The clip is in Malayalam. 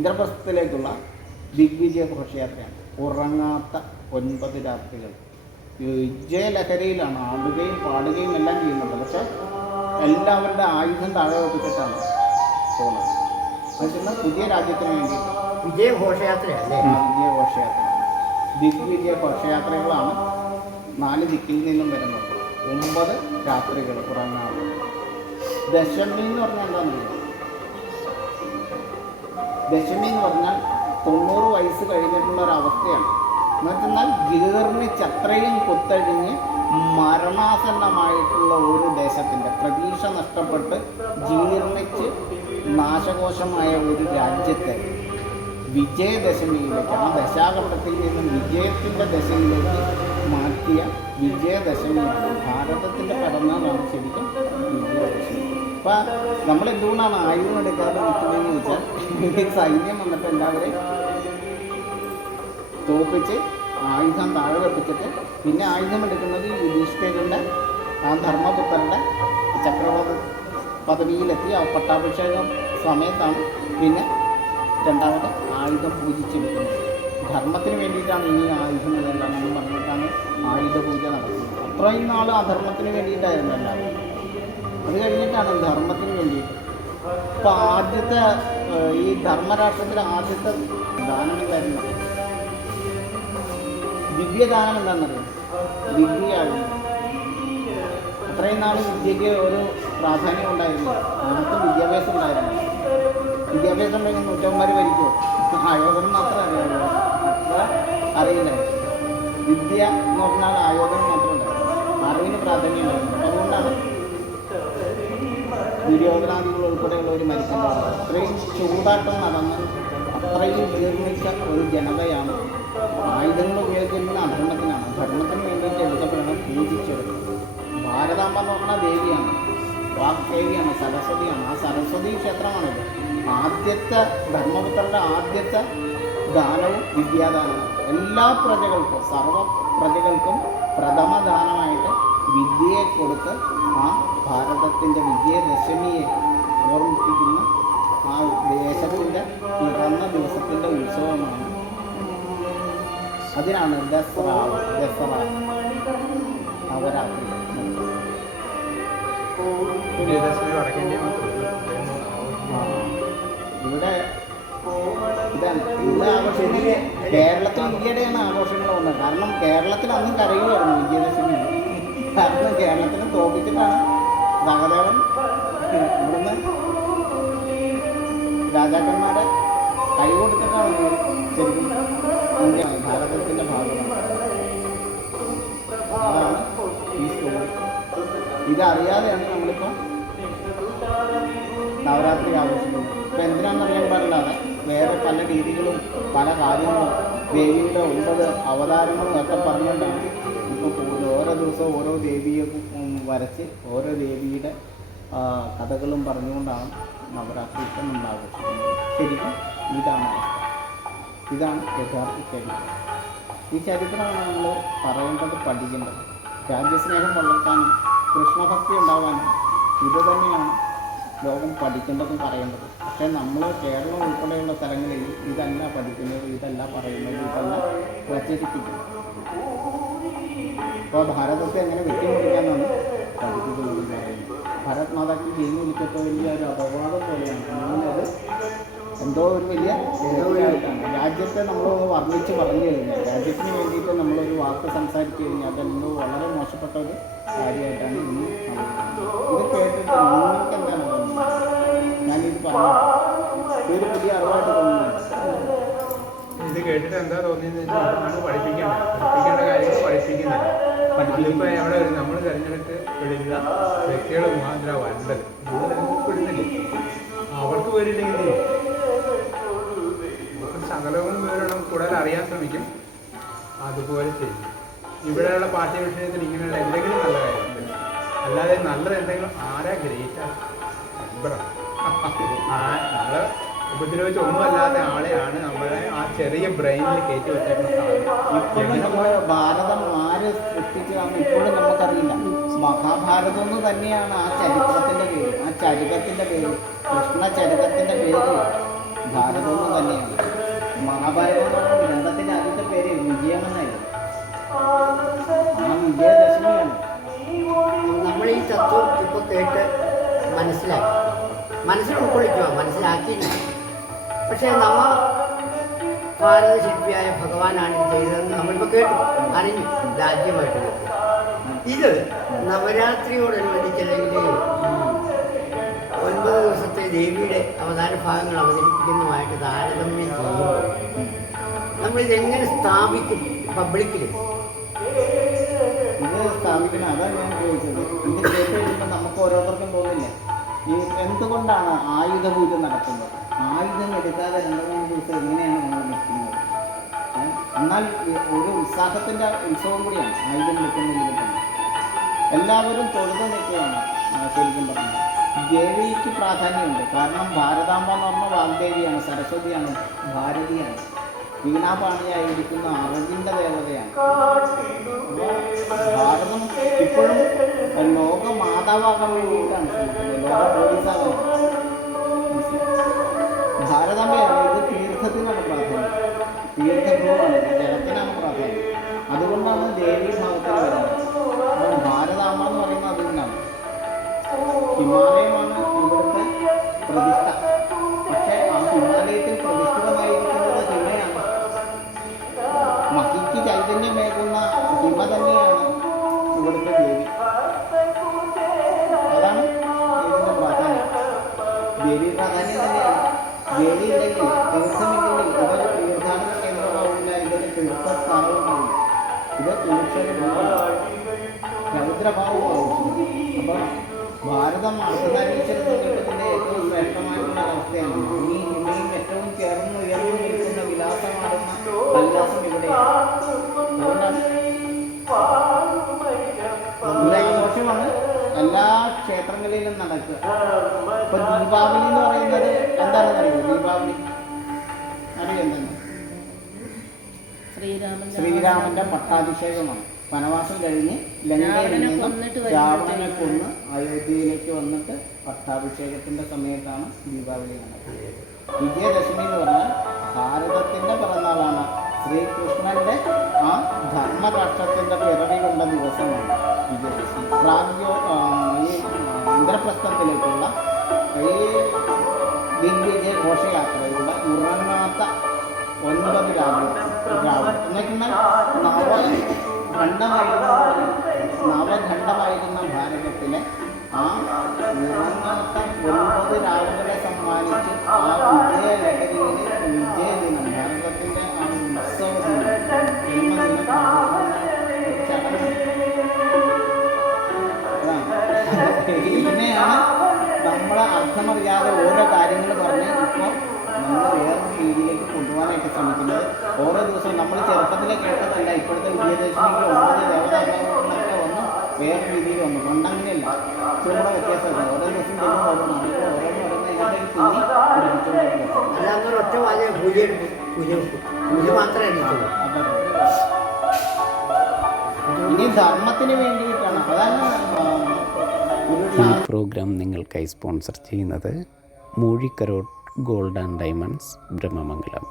ഇന്ദ്രപ്രസ്ഥത്തിലേക്കുള്ള ദിഗ്വിജയ ഘോഷയാത്രയാണ്. ഉറങ്ങാത്ത 9 രാത്രികൾ. വിജയലഹരിയിലാണ്, ആടുകയും പാടുകയും എല്ലാം ചെയ്യുന്നുണ്ട്. പക്ഷെ എല്ലാവരുടെ ആയുധം താഴെ വെപ്പിച്ചിട്ടാണ് പോകുന്നത്. എന്നുവെച്ചാൽ പുതിയ രാജ്യത്തിന് വേണ്ടിയിട്ട് വിജയഘോഷയാത്രയല്ലേ? വിജയഘോഷയാത്ര, ദിഗ്വിജയ ഘോഷയാത്രകളാണ് 4 ദിക്കിൽ നിന്നും വരുന്നത്. 9 രാത്രികൾ ഉറങ്ങാതെ. ദശമി എന്ന് പറഞ്ഞാൽ എന്താണെന്ന് അറിയാം? ദശമി എന്ന് പറഞ്ഞാൽ 90 വയസ്സ് കഴിഞ്ഞിട്ടുള്ള ഒരവസ്ഥയാണ്. എന്നുവെച്ചെന്നാൽ ജീർണിച്ച് അത്രയും കുത്തഴിഞ്ഞ് മരണാസന്നമായിട്ടുള്ള ഒരു ദേശത്തിൻ്റെ പ്രതീക്ഷ നഷ്ടപ്പെട്ട് ജീർണിച്ച് നാശകോശമായ ഒരു രാജ്യത്തെ വിജയദശമിയിലേക്കാണ്, ദശാഘട്ടത്തിൽ നിന്നും വിജയത്തിൻ്റെ ദശയിലേക്ക് മാറ്റിയ വിജയദശമിയാണ്. ഭാരതത്തിൻ്റെ പിറന്നാളാണ് ശരിക്കും വിജയദശമി. അപ്പം നമ്മളെന്തുകൊണ്ടാണ് ആയുധം എടുക്കാതെ നിൽക്കുന്നതെന്ന് വെച്ചാൽ സൈന്യം വന്നിട്ട് എല്ലാവരെയും തോപ്പിച്ച് ആയുധം താഴെ വെപ്പിച്ചിട്ട് പിന്നെ ആയുധം എടുക്കുന്നത് യുധിഷ്ഠിരൻ്റെ ആ ധർമ്മപുത്രൻ്റെ ചക്രവർത്തി പദവിയിലെത്തി ആ പട്ടാഭിഷേകം സമയത്താണ് പിന്നെ രണ്ടാമത് ആയുധം പൂജിച്ചെടുക്കുന്നത്. ധർമ്മത്തിന് വേണ്ടിയിട്ടാണ് ഈ ആയുധങ്ങളെല്ലാം എന്ന് പറഞ്ഞിട്ടാണ് ആയുധ പൂജ നടക്കുന്നത്. അത്രയും നാൾ അധർമ്മത്തിന് വേണ്ടിയിട്ടായിരുന്നു എല്ലാവരും. അത് കഴിഞ്ഞിട്ടാണ് ധർമ്മത്തിന് വേണ്ടിയിട്ട്. ഇപ്പോൾ ആദ്യത്തെ ഈ ധർമ്മരാഷ്ട്രത്തിലെ ആദ്യത്തെ ദാനം എന്തായിരുന്നു? ദിവ്യദാനം എന്താണെന്നറിയാം? വിദ്യയായിരുന്നു. അത്രയും നാൾ വിദ്യയ്ക്ക് ഒരു പ്രാധാന്യം ഉണ്ടായിരുന്നു. നമുക്ക് വിദ്യാഭ്യാസം ഉണ്ടായിരുന്നു. വിദ്യാഭ്യാസം ഉണ്ടെങ്കിൽ 100 ഭരിക്കുമോ? ആയോധനം മാത്രമേ അറിയാമല്ലോ, അത്ര അറിയില്ല. വിദ്യ എന്ന് പറഞ്ഞാൽ ആയോധനം മാത്രമല്ല, അറിവിന് പ്രാധാന്യം ഉണ്ടായിരുന്നു. അതുകൊണ്ടാണ് ദുര്യോധനാദികൾ ഉൾപ്പെടെയുള്ളവർ മരിക്കുന്നത്. അത്രയും ചൂതാട്ടം നടന്ന് അത്രയും ജീർണിച്ച ഒരു ജനതയാണ്. ആയുധങ്ങൾ ഉപയോഗിക്കുന്നത് അധർമ്മത്തിനാണ്. ധർമ്മത്തിന് വേണ്ടിയിട്ട് എടുക്കപ്പെടണം, പൂജിച്ചെടുക്കുന്നത്. ഭാരതാംബ എന്ന് പറഞ്ഞാൽ ദേവിയാണ്, വാഗ്ദേവിയാണ്, സരസ്വതിയാണ്. ആ സരസ്വതി ക്ഷേത്രമാണിത്. ആദ്യത്തെ ധർമ്മപുത്രൻ്റെ ആദ്യത്തെ ദാനവും വിദ്യാദാനവും. എല്ലാ പ്രജകൾക്കും, സർവ പ്രജകൾക്കും പ്രഥമ ദാനമായിട്ട് വിദ്യയെ കൊടുത്ത് ആ ഭാരതത്തിൻ്റെ വിജയദശമിയെ ഓർമ്മിപ്പിക്കുന്ന ആ ദേശത്തിൻ്റെ പിറന്ന ദിവസത്തിൻ്റെ ഉത്സവമാണ്. അതിനാണ് ദസറ നവരാത്രി. ഇവിടെ ഇതാണ് ഇന്ന് ആഘോഷിക്കുന്നത്. കേരളത്തിൽ ഈയിടെയാണ് ആഘോഷങ്ങൾ വന്നത്. കാരണം കേരളത്തിൽ അന്നും കരയുമായിരുന്നു വിജയദശമി. കാരണം കേരളത്തിന് തോപ്പിച്ചിട്ടാണ് സഹദേവൻ ഇവിടുന്ന് രാജാക്കന്മാരെ കൈ കൊടുത്തിട്ടാണ് ശരിക്കും ഇന്ത്യ ഭാരതത്തിൻ്റെ ഭാഗമാണ്. അതാണ് ഈ സ്റ്റോറി. ഇതറിയാതെയാണ് നമ്മളിപ്പോൾ നവരാത്രി ആഘോഷിക്കുന്നത്. ഇപ്പം എന്തിനാണെന്നറിയാൻ പാടില്ലാതെ വേറെ പല രീതികളും പല കാര്യങ്ങളും ദേവിയുടെ 9 അവതാരങ്ങളും ഒക്കെ പറഞ്ഞുകൊണ്ടാണ് ഇപ്പോൾ ഓരോ ദിവസവും ഓരോ ദേവിയെ വരച്ച് ഓരോ ദേവിയുടെ കഥകളും പറഞ്ഞുകൊണ്ടാണ് നവരാത്രി ഇപ്പം നമ്മൾ ആഘോഷിക്കുന്നത്. ശരിക്കും ഇതാണ് അവസ്ഥ. ഇതാണ് യഥാർത്ഥ ചരിത്രം. ഈ ചരിത്രമാണ് നമ്മൾ പറയേണ്ടത്, പഠിക്കേണ്ടത്. രാജ്യസ്നേഹം വളർത്താനും കൃഷ്ണഭക്തി ഉണ്ടാകാനും ഇത് തന്നെയാണ് ലോകം പഠിക്കേണ്ടതും പറയേണ്ടത്. പക്ഷേ നമ്മൾ കേരളം ഉൾപ്പെടെയുള്ള സ്ഥലങ്ങളിൽ ഇതല്ല പഠിക്കുന്നത്, ഇതല്ല പറയുന്നത്, ഇതല്ല പ്രചരിപ്പിക്കുന്നത്. അപ്പോൾ ഭാരതത്തെ എങ്ങനെ വെട്ടിമുറിക്കാനാണ് പഠിപ്പിക്കുന്നത് പറയുന്നത്. ഭാരത് മാതാക്ക് ജയിൽ വിളിച്ചപ്പോൾ വലിയ ഒരു അപവാദം പോലെയാണ്. അത് എന്തോ ഒരു വലിയ ആയിട്ടാണ്. രാജ്യത്തെ നമ്മൾ വർണ്ണിച്ച് പറഞ്ഞു കഴിഞ്ഞാൽ, രാജ്യത്തിന് വേണ്ടിയിട്ട് നമ്മളൊരു വാക്ക് സംസാരിച്ചു കഴിഞ്ഞാൽ അതെന്തോ വളരെ മോശപ്പെട്ട ഒരു കാര്യമായിട്ടാണ് ഇന്ന് ഇത് കേട്ടിട്ട് നിങ്ങൾക്ക് എന്താണ് തോന്നുന്നത്? ഞാനിത് പറഞ്ഞു ഒരു പുതിയ അറിവായിട്ട് തോന്നുന്നത്. ഇത് കേട്ടിട്ട് എന്താ തോന്നിയെന്ന് വെച്ചാൽ നമ്മൾ പഠിപ്പിക്കേണ്ട കാര്യങ്ങൾ പഠിപ്പിക്കുന്നില്ല. ഇതിപ്പോൾ എവിടെ വരും? നമ്മൾ തിരഞ്ഞെടുത്ത് വിടുന്ന വ്യക്തികൾ മാത്രമാണ് വരേണ്ടത്. നമ്മൾ തിരഞ്ഞെടുപ്പിടുന്നില്ല. അവർക്ക് വരില്ലെങ്കിൽ സകലവും വിവരണം കൂടുതൽ അറിയാൻ ശ്രമിക്കും, അതുപോലെ ചെയ്യും. ഇവിടെയുള്ള പാഠ്യ വിഷയത്തിൽ ഇങ്ങനെയുള്ള എന്തെങ്കിലും നല്ല കാര്യമുണ്ട്. അല്ലാതെ നല്ലത് എന്തെങ്കിലും ആരാ ഗ്രേറ്റാണ് നമ്മളെ ഉപദ്രവിച്ച ഒന്നുമല്ലാത്ത ആളെയാണ് നമ്മളെ ആ ചെറിയ ബ്രെയിനിൽ കയറ്റി വെച്ചേക്കുന്ന സാധനം. ഭാരതം ആര് സൃഷ്ടിച്ചതാണെന്ന് ഇപ്പോഴും നമുക്കറിയില്ല. മഹാഭാരതം എന്ന് തന്നെയാണ് ആ ചരിത്രത്തിൻ്റെ പേര്. ആ ചരിത്രത്തിൻ്റെ പേര്, കൃഷ്ണ ചരിത്രത്തിൻ്റെ പേര് ഭാരതമൊന്നും തന്നെയാണ്. മഹാഭാരതം എന്ന് പറഞ്ഞ ഗ്രന്ഥത്തിൻ്റെ ആദ്യത്തെ പേര് വിജയമെന്നായിരുന്നു. ആ വിജയദശമിയാണ്. നമ്മൾ ഈ തത്വം ഇപ്പോൾ കേട്ട് മനസ്സിലാക്കി, മനസ്സിൽ ഉൾക്കൊള്ളിക്കുക, മനസ്സിലാക്കിയില്ല. പക്ഷേ നമ്മ ഭാരത ശില്പിയായ ഭഗവാനാണ് ഇത് ചെയ്തതെന്ന് നമ്മളിപ്പോൾ കേട്ടു, അറിഞ്ഞു, രാജ്യമായിട്ട് കേട്ടു. ഇത് നവരാത്രിയോടനുബന്ധിച്ച് അല്ലെങ്കിൽ 9 ദിവസത്തെ ദേവിയുടെ അവതാര ഭാഗങ്ങൾ അവതരിപ്പിക്കുന്നതുമായിട്ട് താരതമ്യം ചെയ്യുമ്പോൾ നമ്മളിതെങ്ങനെ സ്ഥാപിക്കും പബ്ലിക്കിൽ? ഇത് സ്ഥാപിക്കണം, അതാണ് ഞാൻ ചോദിച്ചത്. ഇത് കേട്ട് കഴിയുമ്പോൾ നമുക്ക് ഓരോരുത്തർക്കും തോന്നില്ല ഈ എന്തുകൊണ്ടാണ് ആയുധ പൂജ നടത്തുന്നത്? ആയുധം എടുക്കാതെ 2-3 ദിവസം എങ്ങനെയാണ് നമ്മൾ നിൽക്കുന്നത്? എന്നാൽ ഒരു ഉത്സാഹത്തിൻ്റെ ഉത്സവം കൂടിയാണ് ആയുധം നിൽക്കുന്നതിൽ തന്നെ. എല്ലാവരും തൊഴുത് നിൽക്കുകയാണ്. ശരിക്കും പറഞ്ഞാൽ ദേവിക്ക് പ്രാധാന്യമുണ്ട്. കാരണം ഭാരതാംബ എന്ന് പറഞ്ഞ വാഗ്ദേവിയാണ്, സരസ്വതിയാണ്, ഭാരതിയാണ്, വീണാപാണിയായിരിക്കുന്ന അറിവിൻ്റെ ദേവതയാണ്. ഭാരതം ഇപ്പോഴും ലോകമാതാവാകാൻ വേണ്ടിയിട്ടാണ് ശ്രമിക്കുന്നത്, ലോക പോലീസാകാൻ. ഭാരതാംബയാണ്. ഇത് തീർത്ഥത്തിനാണ് പ്രാധാന്യം, തീർത്ഥഭൂമാണ്, ജലത്തിനാണ് പ്രാധാന്യം. അതുകൊണ്ടാണ് ദേവീ ഭാവത്തിൽ വരുന്നത്. അപ്പം ഭാരതാംബ എന്ന് പറയുന്നത് അതുകൊണ്ടാണ്. ഹിമാലയമാണ് ഇവിടുത്തെ പ്രതിഷ്ഠ. പക്ഷേ ആ ഹിമാലയത്തിൽ പ്രതിഷ്ഠിതമായിരിക്കുന്നത് ഹിമയാണ്. മഹിക്ക് ചൈതന്യമേകുന്ന ഹിമ തന്നെയാണ് ഇവിടുത്തെ ദേവി. അതാണ് ദേവിയുടെ പ്രാധാന്യം. ദേവി പ്രാധാന്യം തന്നെയാണ്. ദേവി ഇല്ലെങ്കിൽ, തീർത്ഥമില്ലെങ്കിൽ ഇതൊരു തീർത്ഥാടന കേന്ദ്രമാവില്ല, ഇതൊരു തീർത്ഥസ്ഥാനവുമാവില്ല. ഇത് തീക്ഷണഭാവമാണ്, രൗദ്രഭാവമാവും. അപ്പം ഭാരതം അർദ്ധനാരീശ്വര സങ്കല്പത്തിൻ്റെ ഏറ്റവും ശ്രേഷ്ഠമായിട്ടുള്ള അവസ്ഥയാണ്. ഈ ഹിമയും ഏറ്റവും ചേർന്ന് ഉയർന്നു നിൽക്കുന്ന വിലാസമാകുന്ന കൈലാസം ഇവിടെയാണ്. അതുകൊണ്ടാണ് ആഘോഷമാണ് എല്ലാ ക്ഷേത്രങ്ങളിലും നടക്കുക. ഇപ്പൊ ദീപാവലി എന്ന് പറയുന്നത് എന്താണെന്ന് അറിയുമോ? ദീപാവലി അറിയാം എന്താണ്? ശ്രീരാമന്റെ പട്ടാഭിഷേകമാണ്. വനവാസം കഴിഞ്ഞ് ലങ്കയിൽ നിന്നും രാവണനെ കൊന്ന് അയോധ്യയിലേക്ക് വന്നിട്ട് പട്ടാഭിഷേകത്തിന്റെ സമയത്താണ് ദീപാവലി നടക്കുന്നത്. വിജയദശമി എന്ന് പറഞ്ഞാൽ ഭാരതത്തിന്റെ പിറന്നാളാണ്. ശ്രീകൃഷ്ണന്റെ ആ ധർമ്മരാഷ്ട്രത്തിന്റെ പിറവി കൊണ്ട ദിവസമാണ് വിജയദശമി. ഈ ഇന്ദ്രപ്രസ്ഥത്തിലേക്കുള്ള ഈ ദിഗ്വിജയ ഘോഷയാത്രയുടെ ഉറങ്ങാത്ത 9 രാവുകൾ എന്നുവെച്ചാൽ നവഖണ്ഡമായിരുന്ന ഭാരതത്തിലെ ആ ഉറങ്ങാത്ത 9 രാവുകളെ സമ്മാനിച്ച് ആ വിജയലഹരിയിലെ വിജയദിനം, ഭാരതത്തിൻ്റെ ആ ഉത്സവ ദിനം, ഇതിനെയാണ് നമ്മൾ അർത്ഥമറിയാതെ ഓരോ കാര്യങ്ങൾ പറഞ്ഞ് ഇപ്പോൾ നമ്മൾ വേറൊരു രീതിയിലേക്ക് കൊണ്ടുപോകാനായിട്ട് ശ്രമിക്കുന്നത്. ഓരോ ദിവസവും നമ്മൾ ചെറുപ്പത്തിലെ കേട്ടതല്ല, ഇപ്പോഴത്തെ വിജയദശമിക്ക് 9 ദേവതാക്കളൊക്കെ വന്ന് വേറെ രീതിയിൽ വന്നു. പണ്ടങ്ങനെയല്ല, ഇച്ചിരി വ്യത്യാസമല്ല. ഓരോ ദിവസം ചെയ്യുമ്പോൾ അല്ലാതെ ഒറ്റ വാചക പൂജ മാത്രമേ ഇനി ധർമ്മത്തിന് വേണ്ടിയിട്ടാണ്. അതാണ് ഈ പ്രോഗ്രാം നിങ്ങൾക്കായി സ്പോൺസർ ചെയ്യുന്നത് മൂഴിക്കരോട് ഗോൾഡ് ആൻഡ് ഡയമണ്ട്സ് ബ്രഹ്മമംഗലം.